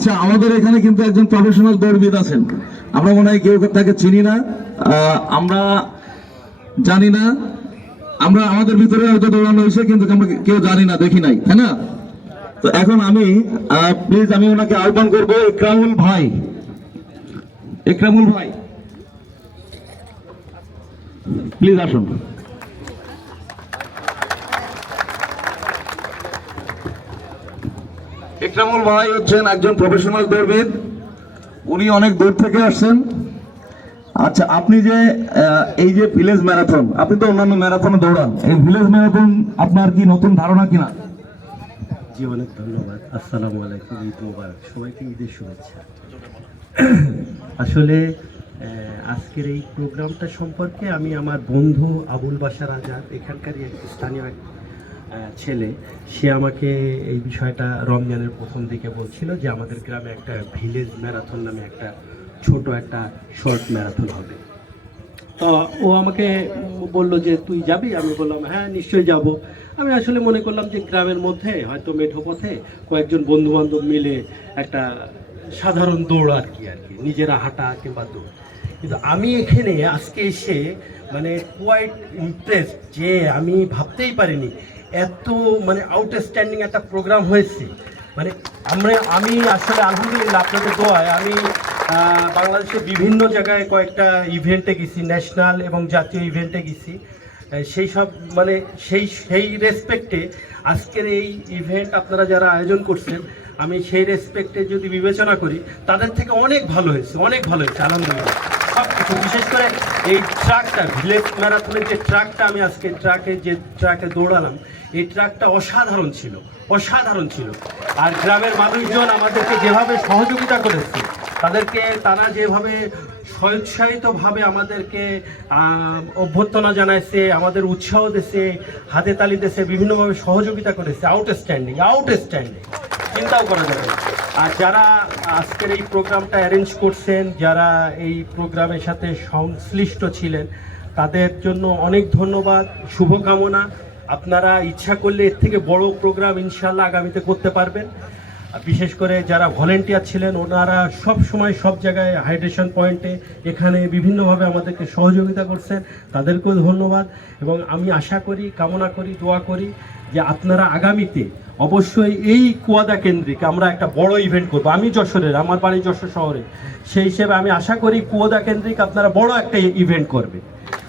আচ্ছা, আমাদের এখানে কিন্তু একজন প্রফেশনাল দৌড়বিদ আছেন, আমরা মনে হয় কেউ তাকে চিনি না, আমরা জানি না, আমরা আমাদের ভিতরে হয়তো দৌড়ানো হয়েছে কিন্তু আমরা কেউ জানি না, দেখি নাই, তাই না? তো এখন আমি প্লিজ আমি ওনাকে আহ্বান করবো, ইকরামুল ভাই, ইকরামুল ভাই প্লিজ আসুন। ইকরামুল ভাই হচ্ছেন একজন প্রফেশনাল দৌড়বিদ, উনি অনেক দূর থেকে আসছেন। আচ্ছা, আপনি যে এই যে ভিলেজ ম্যারাথন, আপনি তো অন্যান্য ম্যারাথনে দৌড়ান, এই ভিলেজ ম্যারাথন আপনার কি নতুন ধারণা কিনা? জি, অনেক ধন্যবাদ। আসসালামু আলাইকুম, ঈদ মোবারক, সবাইকে ঈদের শুভেচ্ছা। আসলে আজকের এই প্রোগ্রামটা সম্পর্কে আমি আমার বন্ধু আবুল বাশার আজাদ, এখানকারই এক স্থানীয় এক ছেলে, সে আমাকে এই বিষয়টা রমজানের প্রথম দিকে বলছিল যে আমাদের গ্রামে একটা ভিলেজ ম্যারাথন নামে একটা ছোট একটা শর্ট ম্যারাথন হবে। তো ও আমাকে বলল যে তুই যাবি? আমি বললাম হ্যাঁ নিশ্চয়ই যাব। আমি আসলে মনে করলাম যে গ্রামের মধ্যে হয়তো মেঠো পথে কয়েকজন বন্ধু বান্ধব মিলে একটা সাধারণ দৌড় আর কি নিজেরা হাঁটা কিংবা দৌড়। কিন্তু আমি এখানে আজকে এসে মানে কোয়াইট ইমপ্রেস, যে আমি ভাবতেই পারিনি এত মানে আউটস্ট্যান্ডিং একটা প্রোগ্রাম হয়েছে। মানে আমি আসলে আলহামদুলিল্লাহ আপনাদের দোয়ায় আমি বাংলাদেশের বিভিন্ন জায়গায় কয়েকটা ইভেন্টে গেছি, ন্যাশনাল এবং জাতীয় ইভেন্টে গেছি। সেই সব মানে সেই রেসপেক্টে আজকের এই ইভেন্ট আপনারা যারা আয়োজন করছেন, আমি সেই রেসপেক্টে যদি বিবেচনা করি তাদের থেকে অনেক ভালো হয়েছে, অনেক ভালো হয়েছে আলহামদুলিল্লাহ। সব কিছু বিশেষ করে এই ট্রাকটা, ভিলেজ ম্যারাথনের যে ট্রাকটা, আমি আজকে ট্রাকে দৌড়ালাম, এই ট্রাকটা অসাধারণ ছিল, অসাধারণ ছিল। আর গ্রামের মানুষজন আমাদেরকে যেভাবে সহযোগিতা করেছে, তারা যেভাবে স্বউৎসাহিতভাবে আমাদেরকে অভ্যর্থনা জানাইছে, আমাদের উৎসাহ দিয়েছে, হাতে তালি দিয়েছে, বিভিন্নভাবে সহযোগিতা করেছে, আউটস্ট্যান্ডিং, চিন্তাও করা যাবে। আর যারা আজকের এই প্রোগ্রামটা অ্যারেঞ্জ করছেন, যারা এই প্রোগ্রামের সাথে সংশ্লিষ্ট ছিলেন, তাদের জন্য অনেক ধন্যবাদ, শুভকামনা। আপনারা ইচ্ছা করলে এর থেকে বড় প্রোগ্রাম ইনশাল্লাহ আগামীতে করতে পারবেন। বিশেষ করে যারা ভলেন্টিয়ার ছিলেন, ওনারা সব সময় সব জায়গায় হাইড্রেশন পয়েন্টে এখানে বিভিন্নভাবে আমাদেরকে সহযোগিতা করছেন, তাদেরকেও ধন্যবাদ। এবং আমি আশা করি, কামনা করি, দোয়া করি যে আপনারা আগামীতে অবশ্যই এই কুয়াদা কেন্দ্রিক আমরা একটা বড় ইভেন্ট করবো। আমি যশোরের, আমার বাড়ি যশোর শহরে, সেই হিসেবে আমি আশা করি কুয়াদা কেন্দ্রিক আপনারা বড় একটা ইভেন্ট করবে।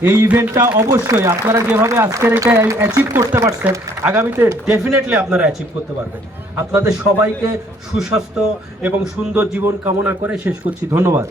এই ইভেন্টটা অবশ্যই আপনারা যেভাবে আজকের এটা অ্যাচিভ করতে পারছেন, আগামীতে ডেফিনেটলি আপনারা অ্যাচিভ করতে পারবেন। আপনাদের সবাইকে সুস্বাস্থ্য এবং সুন্দর জীবন কামনা করে শেষ করছি। ধন্যবাদ।